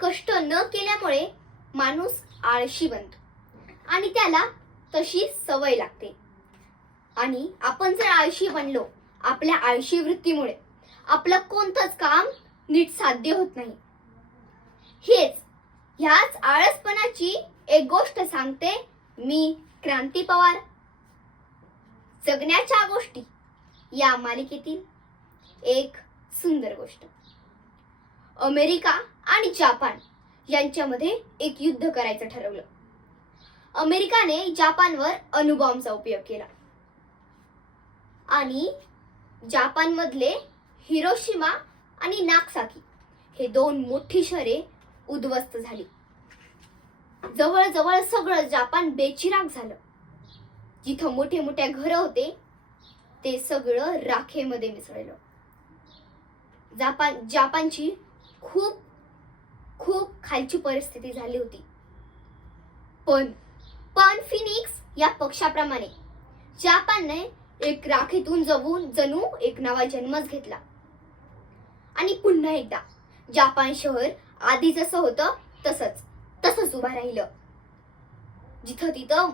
कष्ट न केल्यामुळे माणूस आळशी बनतो. आणि त्याला तशी सवय लागते. आणि आपण जर आळशी बनलो आपल्या आळशी वृत्तीमुळे आपलं कोणतंच काम नीट साध्य होत नाही. हेच ह्याच आळसपणाची एक गोष्ट सांगते मी क्रांती पवार. जगण्याच्या गोष्टी या मालिकेतील एक सुंदर गोष्ट. अमेरिका आणि जपान यांच्यामध्ये एक युद्ध करायचं ठरवलं. अमेरिकाने जपानवर अणुबॉम्बचा उपयोग केला. आणि जपानमधले हिरोशिमा आणि नागसाकी हे दोन मोठी शहरे उद्ध्वस्त झाली. जवळजवळ सगळं जापान बेचिराग झालं. जिथं मोठे मोठे घरं होते ते सगळं राखेमध्ये मिसळलं. जापान जापानची खूप खूप खालची परिस्थिती झाली होती. पण पण फिनिक्स या पक्षाप्रमाणे जपानने एक राखेतून जवून जणू एक नवा जन्मच घेतला. आणि पुन्हा एकदा जापान शहर आधी जसं होतं तसंच तसंच उभं राहिलं. जिथं तिथं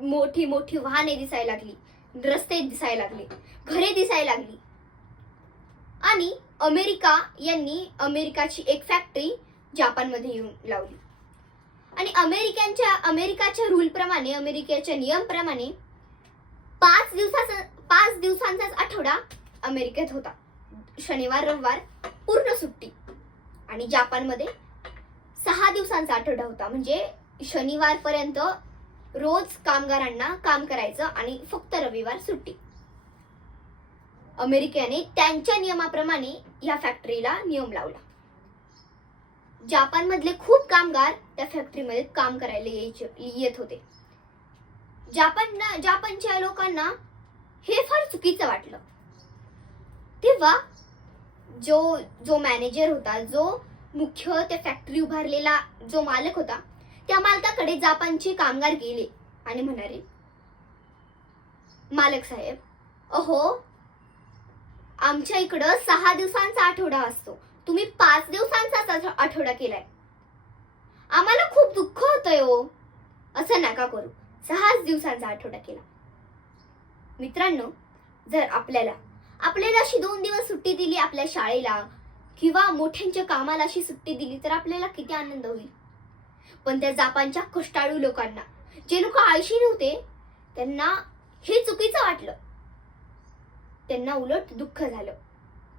मोठी मोठी वाहने दिसायला लागली रस्ते दिसायला लागले घरे दिसायला लागली. आणि अमेरिका यांनी अमेरिकाची एक फॅक्टरी जपानमध्ये येऊन लावली. आणि अमेरिकनच्या अमेरिकाच्या रूलप्रमाणे अमेरिकेच्या नियमप्रमाणे पाच दिवसाचा पाच दिवसांचाच आठवडा अमेरिकेत होता. शनिवार रविवार पूर्ण सुट्टी. आणि जापानमध्ये सहा दिवसांचा आठवडा होता. म्हणजे शनिवारपर्यंत रोज कामगारांना काम करायचं आणि फक्त रविवार सुट्टी. अमेरिकेने त्यांच्या नियमाप्रमाणे या फॅक्टरीला नियम लावला. जपानमधले खूप कामगार त्या फॅक्टरीमध्ये काम करायला यायचे येत होते. जापान जापानच्या लोकांना हे फार चुकीचं वाटलं. तेव्हा जो जो मॅनेजर होता जो मुख्य त्या फॅक्टरी उभारलेला जो मालक होता त्या मालकाकडे जापानचे कामगार गेले आणि म्हणाले मालक साहेब अहो आमच्या इकडं सहा दिवसांचा आठवडा असतो. तुम्ही पाच दिवसांचाच आठवडा केलाय. आम्हाला खूप दुःख होतंय हो. असं नका करू. सहाच दिवसांचा आठवडा केला. मित्रांनो जर आपल्याला आपल्याला अशी दोन दिवस सुट्टी दिली आपल्या शाळेला किंवा मोठ्यांच्या कामाला अशी सुट्टी दिली तर आपल्याला किती आनंद होईल? पण त्या जापानच्या कष्टाळू लोकांना जे लोक आळशी नव्हते त्यांना हे चुकीचं वाटलं. त्यांना उलट दुःख झालं.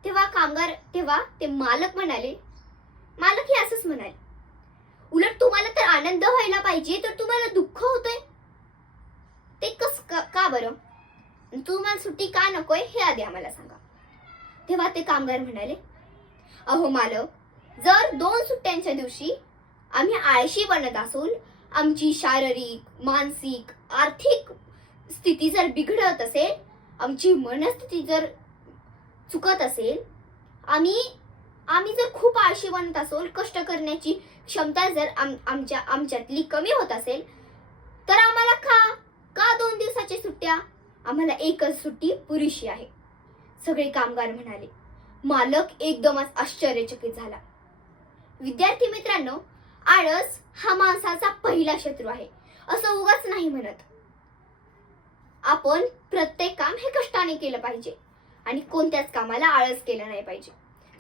तेव्हा कामगार तेव्हा ते मालक म्हणाले मालक हे असंच म्हणाले उलट तुम्हाला तर आनंद व्हायला पाहिजे तर तुम्हाला दुःख होतंय. ते कस का का बरं? तुम्हाला सुट्टी का नकोय हे आधी आम्हाला सांगा. तेव्हा ते कामगार म्हणाले अहो मालक जर दोन सुट्ट्यांच्या दिवशी आम्ही आळशी बनत असून आमची शारीरिक मानसिक आर्थिक स्थिती जर बिघडत असेल आमची मनस्थिती जर चुकत असेल आम्ही आम्ही जर खूप आळशी बनत कष्ट करण्याची क्षमता जर आम आमच्या आमच्यातली कमी होत असेल तर आम्हाला का का दोन दिवसाच्या सुट्ट्या? आम्हाला एकच सुट्टी पुरेशी आहे. सगळे कामगार म्हणाले मालक एकदमच आश्चर्यचकित झाला. विद्यार्थी मित्रांनो आळस हा माणसाचा पहिला शत्रू आहे. असं उगाच नाही म्हणत. आपण प्रत्येक काम हे कष्टाने केलं पाहिजे. आणि कोणत्याच कामाला आळस केलं नाही पाहिजे.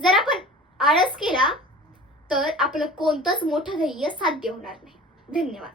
जर आपण आळस केला तर आपलं कोणतंच मोठं ध्येय साध्य होणार नाही. धन्यवाद.